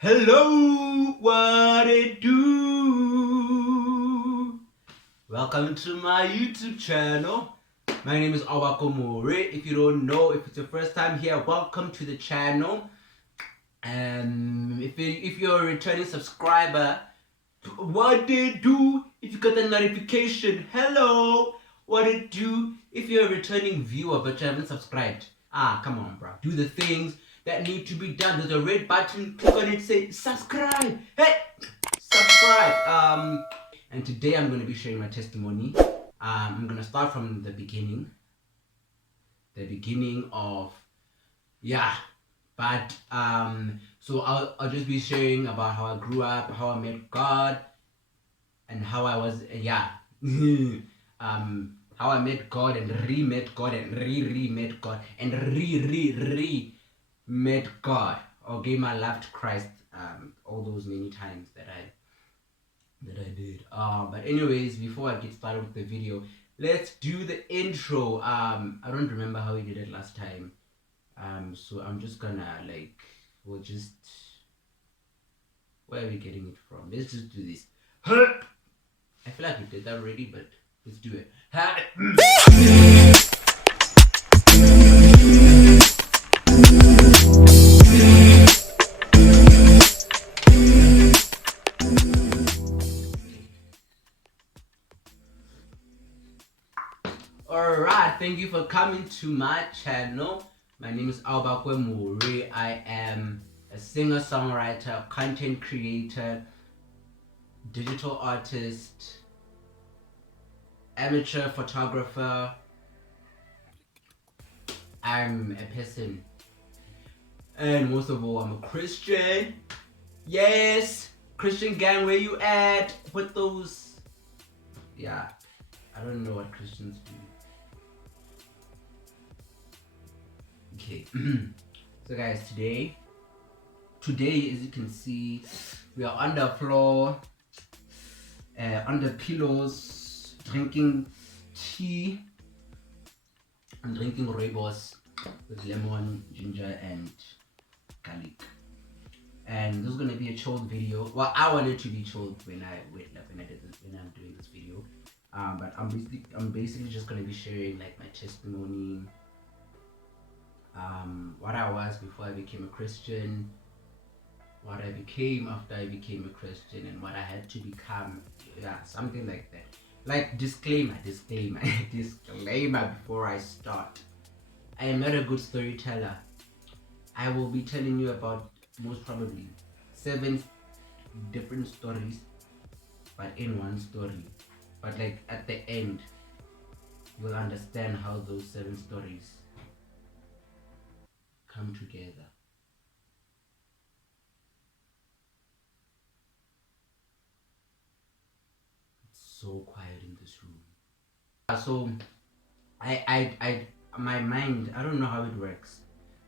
Hello, what it do? Welcome to my YouTube channel. My name is Awakomore. If you don't know, if it's your first time here, welcome to the channel. If you're a returning subscriber, what it do? If you got the notification, hello, what it do? If you're a returning viewer but you haven't subscribed, come on, bro. Do the things that need to be done. There's a red button. Click on it. Say subscribe. Hey, subscribe. And today I'm going to be sharing my testimony. I'm going to start from the beginning. The beginning of but so I'll just be sharing about how I grew up, how I met God, and how I was how I met God and re-met God and re-met God and re-met God, or gave my life to Christ all those many times that I did. But anyways, before I get started with the video, let's do the intro. I don't remember how we did it last time. So I'm just gonna we'll just, where are we getting it from? Let's just do this. I feel like we did that already, but let's do it. Alright, thank you for coming to my channel. My name is Albakwe Muri. I am a singer-songwriter, content creator, digital artist, amateur photographer. I'm a person, and most of all, I'm a Christian. Yes, Christian gang, where you at? With those, I don't know what Christians do. Okay, so guys, today, as you can see, we are on the floor, on the pillows, drinking tea. I'm drinking rooibos with lemon, ginger, and garlic. And this is gonna be a chilled video. Well, I wanted it to be chilled when I'm doing this video. But I'm basically just gonna be sharing like my testimony, what I was before I became a Christian, what I became after I became a Christian, and what I had to become. Something like that. Like disclaimer before I start. I am not a good storyteller. I will be telling you about most probably 7 different stories, but in one story. But like at the end, you'll understand how those 7 stories come together. It's so quiet in this room. So my mind, I don't know how it works,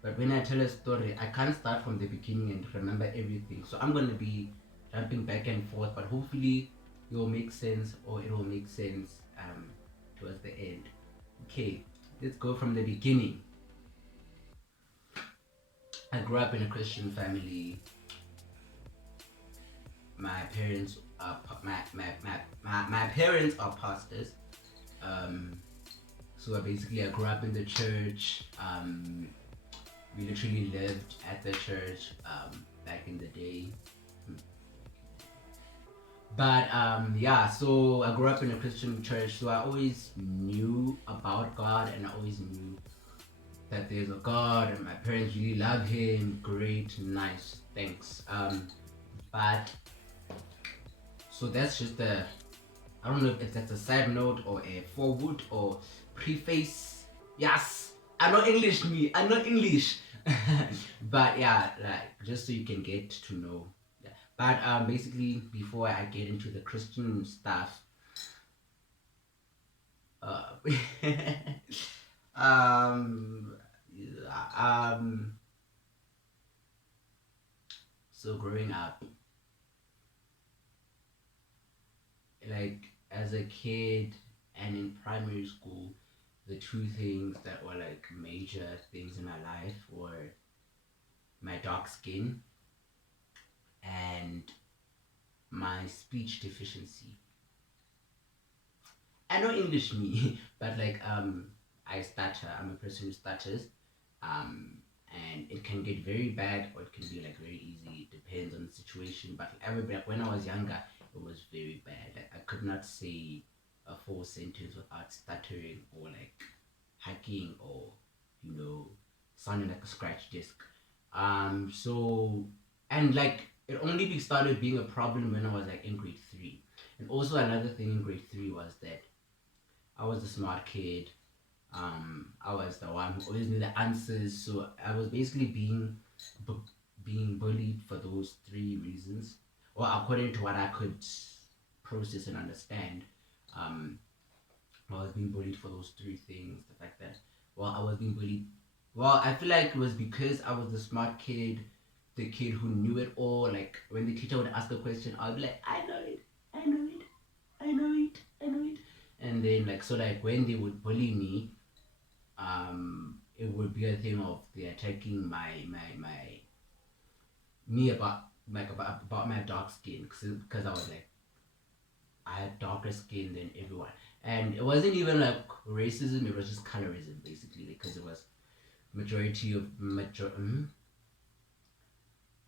but when I tell a story, I can't start from the beginning and remember everything. So I'm gonna be jumping back and forth, but hopefully it will make sense, or it will make sense towards the end. Okay, let's go from the beginning. I grew up in a Christian family. My parents are my parents are pastors. So I grew up in the church. We literally lived at the church back in the day. But so I grew up in a Christian church, so I always knew about God, and I always knew that there's a God, and my parents really love Him. Great, nice, thanks. But so that's just I don't know if that's a side note or a forward or preface. Yes, I know English, but like just so you can get to know. But basically, before I get into the Christian stuff, um, so growing up, like as a kid and in primary school, the 2 things that were like major things in my life were my dark skin and my speech deficiency. I know English me, but like I stutter. I'm a person who stutters. And it can get very bad or it can be like very easy. It depends on the situation. But like when I was younger, it was very bad. Like I could not say a full sentence without stuttering or like hacking or sounding like a scratch disc. So and like it only started being a problem when I was like in grade three. And also another thing in grade three was that I was a smart kid. I was the one who always knew the answers, so I was basically being bullied for those three reasons, or according to what I could process and understand. Um, I was being bullied for those three things. The fact that, I was being bullied. Well, I feel like it was because I was the smart kid, the kid who knew it all. Like when the teacher would ask a question, I'd be like, I know it, I know it, I know it, I know it. And then like so like when they would bully me, it would be a thing of they attacking my me about my dark skin because I was like I had darker skin than everyone, and it wasn't even like racism, it was just colorism basically, because it was majority of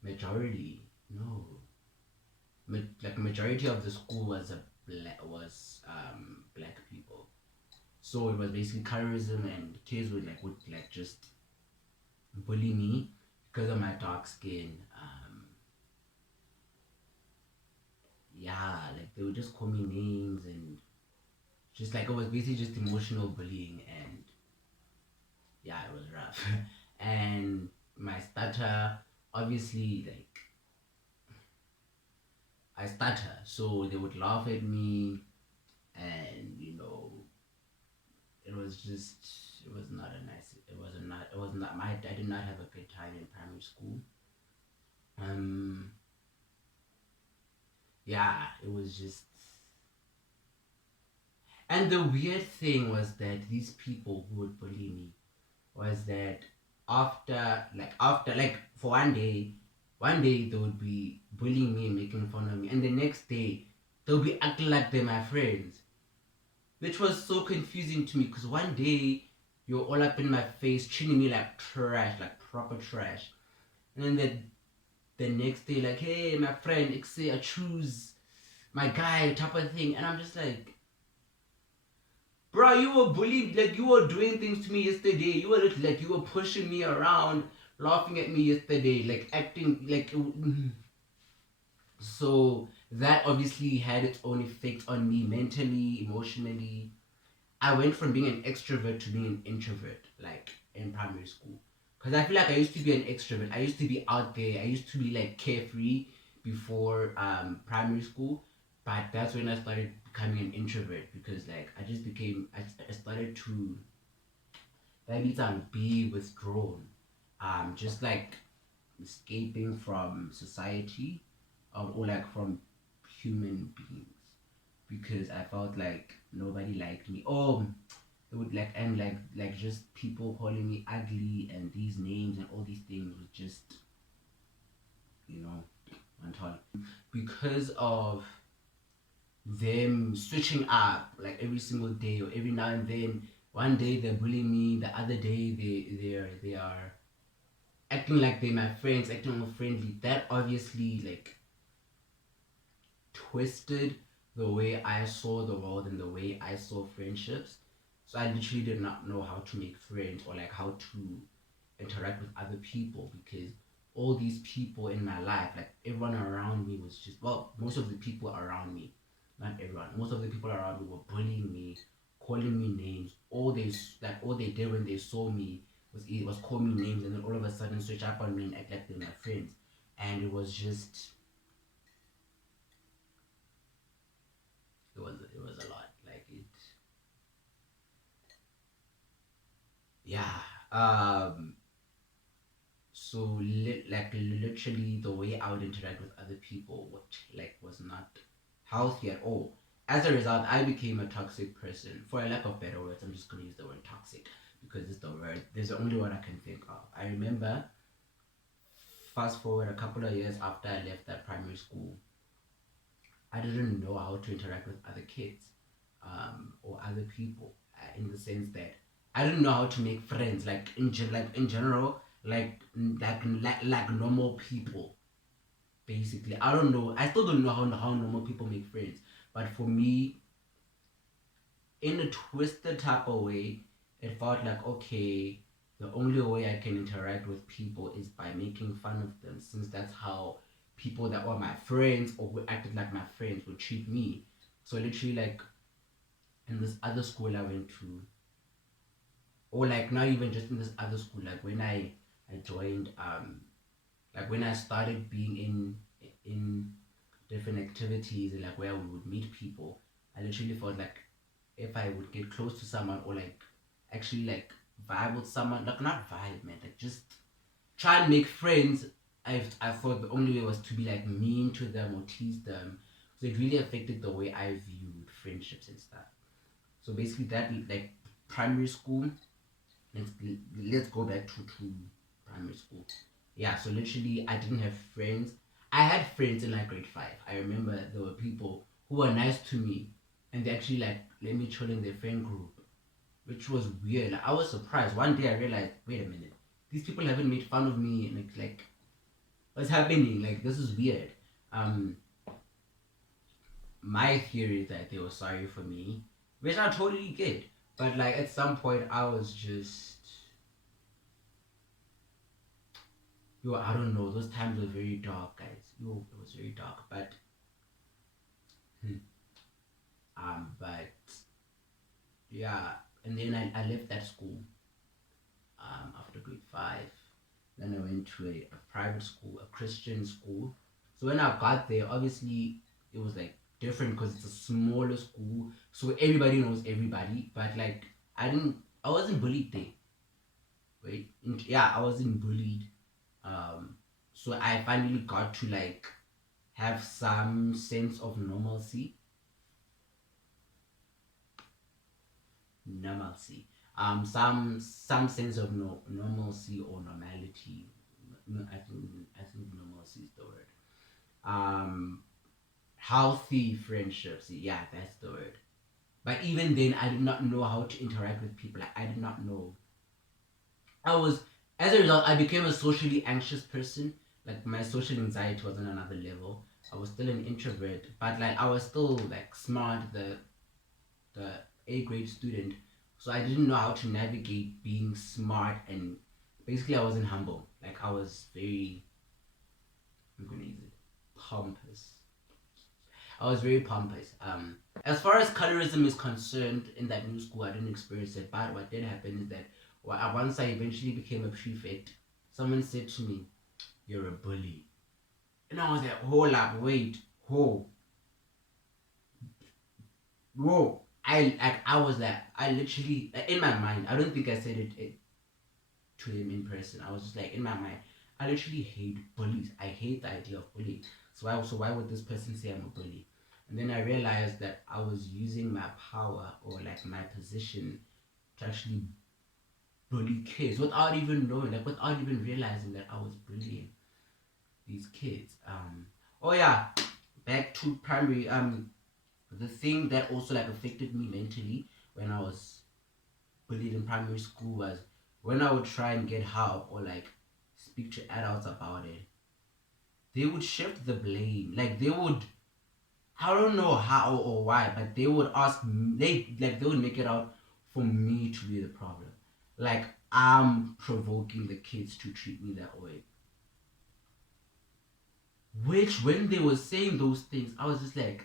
majority no like majority of the school was black people. So it was basically colorism, and kids would just bully me because of my dark skin. Yeah, like they would just call me names, and just like it was basically just emotional bullying, and yeah, it was rough. And my stutter, obviously, like I stutter, so they would laugh at me, and it was just it was not a nice it was not my I did not have a good time in primary school. Um, yeah, it was just. And the weird thing was that these people who would bully me was that after for one day they would be bullying me and making fun of me, and the next day they'll be acting like they're my friends, which was so confusing to me because one day you're all up in my face treating me like trash, like proper trash, and then the next day like, hey my friend, I choose my guy type of thing, and I'm just like, bro, you were bullied, like you were doing things to me yesterday. You were like you were pushing me around, laughing at me yesterday, like acting like. So that obviously had its own effect on me mentally, emotionally. I went from being an extrovert to being an introvert, like in primary school. Because I feel like I used to be an extrovert. I used to be out there. I used to be like carefree before primary school. But that's when I started becoming an introvert, because like I started to be withdrawn. Just like escaping from society, or like from human beings, because I felt like nobody liked me. Oh, it would like just people calling me ugly and these names and all these things was just you know untold, because of them switching up like every single day or every now and then. One day they're bullying me, the other day they are acting like they're my friends, acting all friendly. That obviously like twisted the way I saw the world and the way I saw friendships. So I literally did not know how to make friends or like how to interact with other people, because all these people in my life, like everyone around me was just, most of the people around me, not everyone, most of the people around me were bullying me, calling me names. All they did when they saw me was call me names, and then all of a sudden switch up on me and act like they're my friends. And it was a lot. Like it, yeah. So like literally the way I would interact with other people, which like was not healthy at all. As a result, I became a toxic person. For a lack of better words, I'm just gonna use the word toxic because it's the word. There's the only word I can think of. I remember fast forward a couple of years after I left that primary school, I didn't know how to interact with other kids, or other people, in the sense that I didn't know how to make friends, like in general, like normal people. Basically, I don't know. I still don't know how normal people make friends. But for me, in a twisted type of way, it felt like, okay, the only way I can interact with people is by making fun of them, since that's how people that were my friends or who acted like my friends would treat me. So literally, like in this other school I went to, or like not even just in this other school, like when I joined, like when I started being in different activities and like where we would meet people, I literally felt like if I would get close to someone or like actually like vibe with someone, like not vibe, man, like just try and make friends, I thought the only way was to be like mean to them or tease them. So it really affected the way I viewed friendships and stuff. So basically that, like primary school, let's let's go back to primary school. Yeah, so literally I didn't have friends. I had friends in like grade 5. I remember there were people who were nice to me, and they actually like let me chill in their friend group, which was weird. Like, I was surprised. One day I realized, wait a minute, these people haven't made fun of me, and it's like, what's happening? Like, this is weird. Um, my theory is that they were sorry for me, which I totally get. But like at some point, I was just, yo, I don't know. Those times were very dark, guys. Yo, it was very dark. Hmm, but yeah, and then I left that school after grade 5. Then I went to a private school, a Christian school. So when I got there, obviously it was like different because it's a smaller school, so everybody knows everybody. But like I wasn't bullied there. Right? Yeah, I wasn't bullied. Um, so I finally got to like have some sense of normalcy. Normalcy. Some sense of normalcy or normality. No, I think normalcy is the word. Um, healthy friendships. Yeah, that's the word. But even then, I did not know how to interact with people. Like, I did not know. I was, as a result, I became a socially anxious person. Like my social anxiety was on another level. I was still an introvert, but like I was still like smart, the A grade student. So I didn't know how to navigate being smart, and basically I wasn't humble. Like I was very, I'm gonna use it, pompous. I was very pompous. As far as colorism is concerned, in that new school, I didn't experience it. But what did happen is that once I eventually became a prefect, someone said to me, "You're a bully," and I was like, "Hold up, wait, whoa, whoa." I was like, I literally, like, in my mind, I don't think I said it to him in person. I was just like, in my mind, I literally hate bullies. I hate the idea of bullying. So why would this person say I'm a bully? And then I realized that I was using my power or like my position to actually bully kids without even knowing, like without even realizing that I was bullying these kids. Oh yeah, back to primary. The thing that also like affected me mentally when I was bullied in primary school was when I would try and get help or like speak to adults about it, they would shift the blame. Like they would, I don't know how or why, but they would ask me, they would make it out for me to be the problem. Like I'm provoking the kids to treat me that way. Which when they were saying those things, I was just like,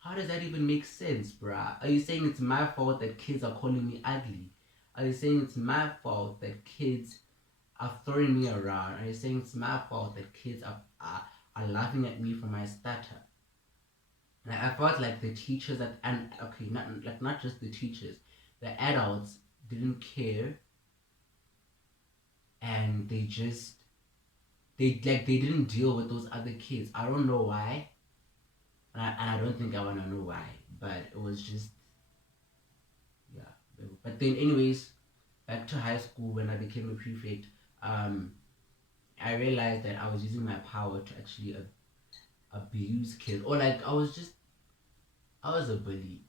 how does that even make sense, bruh? Are you saying it's my fault that kids are calling me ugly? Are you saying it's my fault that kids are throwing me around? Are you saying it's my fault that kids are laughing at me for my stutter? Like I felt like the teachers that, and okay, not just the teachers, the adults didn't care, and they didn't deal with those other kids. I don't know why, and I don't think I wanna know why. But it was just, yeah. But then anyways, back to high school when I became a prefect. Um, I realized that I was using my power to actually abuse kids, or like I was a bully,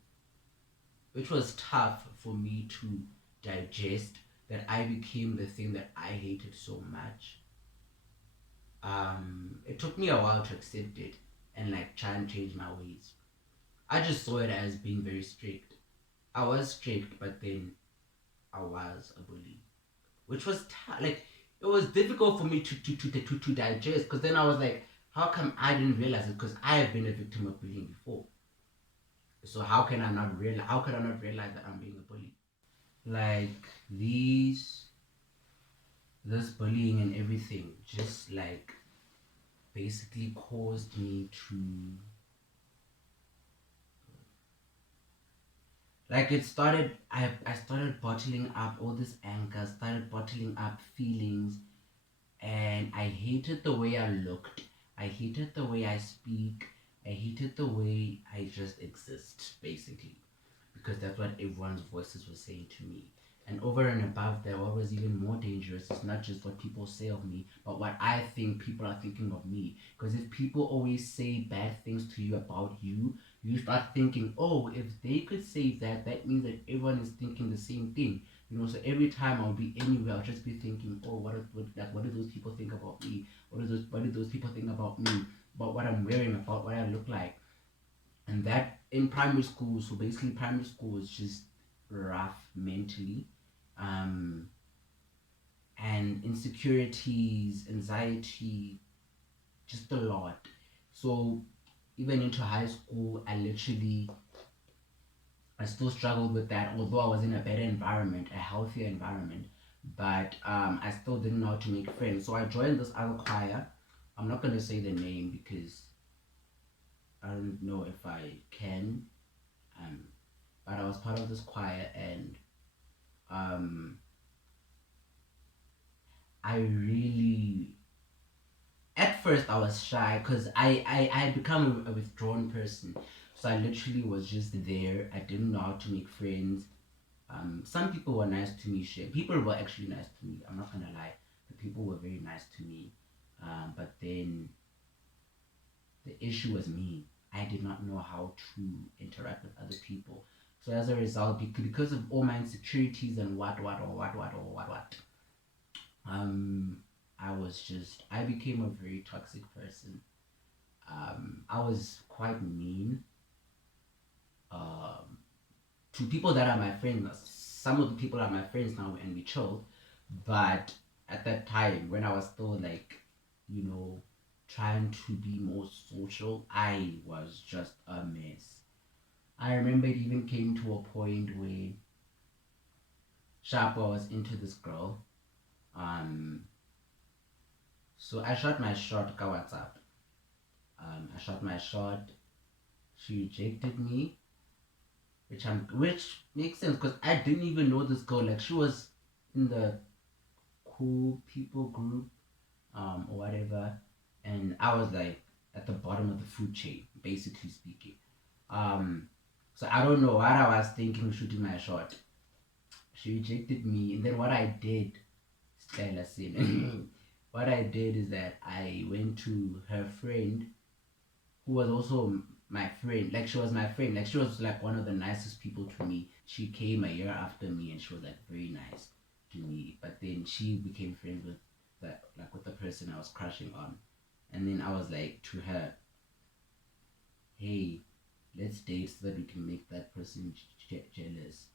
which was tough for me to digest. That I became the thing that I hated so much. It took me a while to accept it and like try and change my ways. I just saw it as being very strict. I was strict, but then I was a bully, which was like it was difficult for me to digest, because then I was like, how come I didn't realize it? Because I have been a victim of bullying before. So how can I not realize? How could I not realize that I'm being a bully? Like this bullying and everything just like basically caused me to, like, it started, I started bottling up all this anger, started bottling up feelings, and I hated the way I looked. I hated the way I speak. I hated the way I just exist, basically, because that's what everyone's voices were saying to me. And over and above that, what was even more dangerous is not just what people say of me, but what I think people are thinking of me. Because if people always say bad things to you about you, you start thinking, oh, if they could say that, that means that everyone is thinking the same thing. You know, so every time I'll be anywhere, I'll just be thinking, oh, what do those people think about me? What do those people think about me? About what I'm wearing, about what I look like? And that in primary school, so basically primary school was just rough mentally, um, and insecurities, anxiety, just a lot. So even into high school, I still struggled with that, although I was in a better environment, a healthier environment. But I still didn't know how to make friends. So I joined this other choir. I'm not going to say the name because I don't know if I can. Um, but I was part of this choir, and um, I really, at first I was shy because I had become a withdrawn person. So I literally was just there. I didn't know how to make friends. Some people were nice to me. People were actually nice to me. I'm not gonna lie. The people were very nice to me. But then the issue was me. I did not know how to interact with other people. So as a result, because of all my insecurities and what, um, I became a very toxic person. I was quite mean. Um, to people that are my friends. Some of the people are my friends now, and we chill. But at that time, when I was still like, you know, trying to be more social, I was just a mess. I remember it even came to a point where Sharpa was into this girl. Um, so I shot my shot. Ka WhatsApp. I shot my shot. She rejected me, which makes sense because I didn't even know this girl. Like, she was in the cool people group, or whatever, and I was like at the bottom of the food chain, basically speaking. Um, so I don't know what I was thinking shooting my shot. She rejected me, and then what I did, Stella said, what I did is that I went to her friend, who was also my friend. Like, she was my friend. Like, she was like one of the nicest people to me. She came a year after me, and she was like very nice to me. But then she became friends with the person I was crushing on. And then I was like to her, hey, let's date so that we can make that person jealous.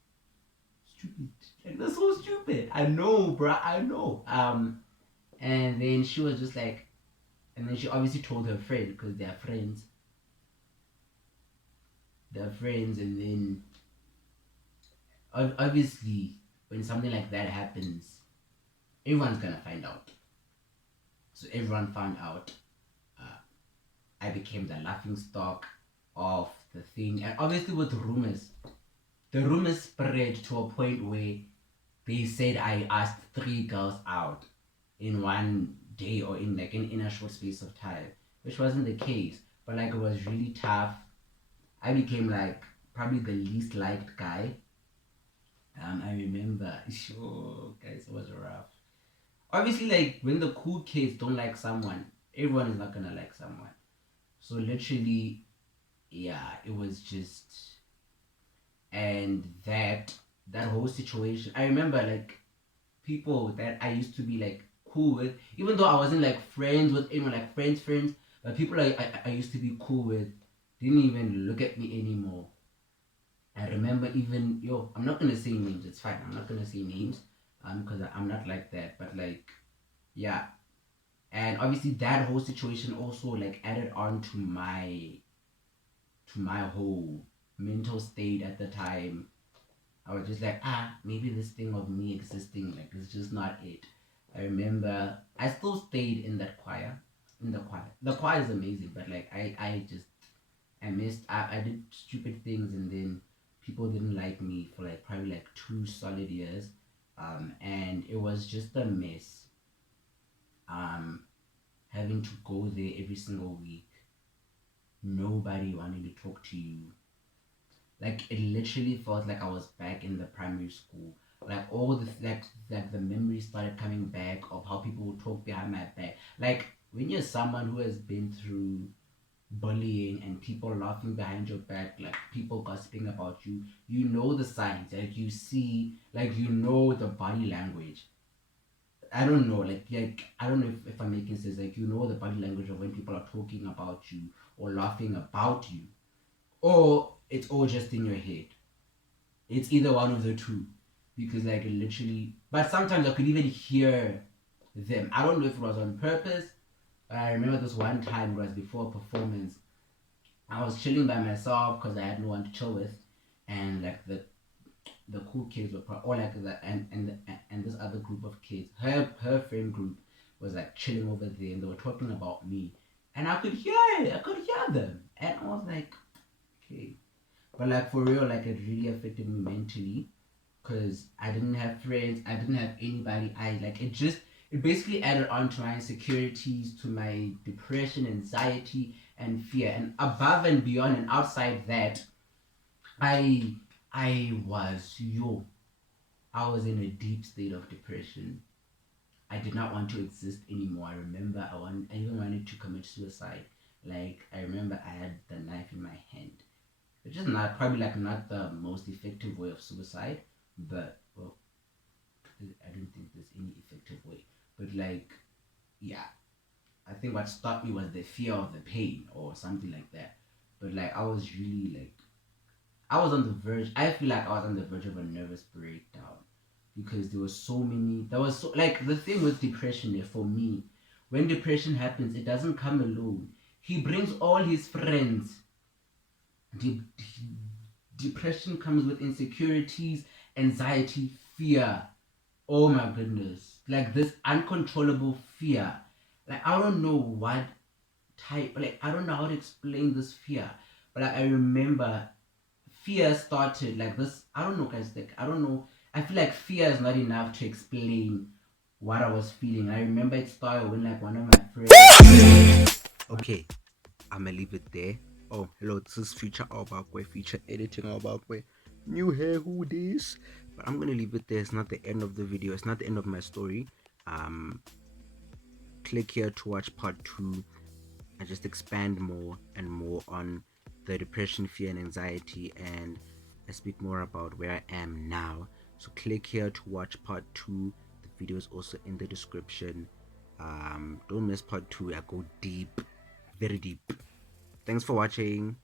Stupid. Like, that's so stupid. I know, bruh. I know. And then she was just like, and then she obviously told her friend, because they're friends. They're friends, and then obviously when something like that happens, everyone's gonna find out. So everyone found out. Uh, I became the laughing stock of the thing, and obviously with rumors, the rumors spread to a point where they said I asked 3 girls out in one day, or in a short space of time, which wasn't the case. But like, it was really tough. I became like probably the least liked guy. I remember, sure, guys, it was rough. obviously, like when the cool kids don't like someone, everyone is not gonna like someone. So literally, yeah, it was just, and that whole situation. I remember like people that I used to be like cool with, even though I wasn't like friends with anyone, like friends, but people I used to be cool with didn't even look at me anymore. I remember even I'm not gonna say names. It's fine. I'm not gonna say names, because I'm not like that. But like, yeah, and obviously that whole situation also like added on to my whole mental state at the time. I was just like, maybe this thing of me existing like is just not it. I remember I still stayed in that choir, in the choir. The choir is amazing, but like I missed. I did stupid things, and then people didn't like me for like probably like 2 solid years, and it was just a mess. Um, Having to go there every single week. Nobody wanted to talk to you. Like it literally felt like I was back in the primary school. Like all the like the memories started coming back of how people would talk behind my back. Like when you're someone who has been through bullying and people laughing behind your back, like people gossiping about you, you know the signs. Like you see, like you know the body language. I don't know, like I don't know if I'm making sense. Like you know the body language of when people are talking about you or laughing about you, or it's all just in your head. It's either one of the two, because like literally. But sometimes I could even hear them. I don't know if it was on purpose. But I remember this one time it was before a performance. I was chilling by myself because I had no one to chill with, and like the cool kids were or like the and this other group of kids, her friend group was like chilling over there, and they were talking about me, and I could hear them, and I was like, okay, but like for real, like it really affected me mentally, because I didn't have friends, I didn't have anybody. It basically added on to my insecurities, to my depression, anxiety, and fear, and above and beyond and outside that, I I was yo I was in a deep state of depression. I did not want to exist anymore. I remember I even wanted to commit suicide. Like I remember I had the knife in my hand, which is not probably like not the most effective way of suicide, but well, I don't think there's any effective way. But like, yeah, I think what stopped me was the fear of the pain or something like that. But like, I was really like, I was on the verge. I feel like I was on the verge of a nervous breakdown, because there was so many. There was so like the thing with depression. There for me, when depression happens, it doesn't come alone. He brings all his friends. De- Depression comes with insecurities, anxiety, fear. Oh my goodness. Like this uncontrollable fear. Like I don't know what type, like I don't know how to explain this fear. But like I remember fear started like this. I don't know guys, like I don't know. I feel like fear is not enough to explain what I was feeling. I remember it started when like one of my friends. Okay, I'ma leave it there. Oh, hello, this is Future Albakwe, feature editing Albakwe. New hair, who this? But I'm gonna leave it there. It's not the end of the video, it's not the end of my story. Um, Click here to watch part 2. I just expand more and more on the depression, fear, and anxiety, and I speak more about where I am now. So click here to watch part 2. The video is also in the description. Don't miss part 2. I go deep, very deep. Thanks for watching.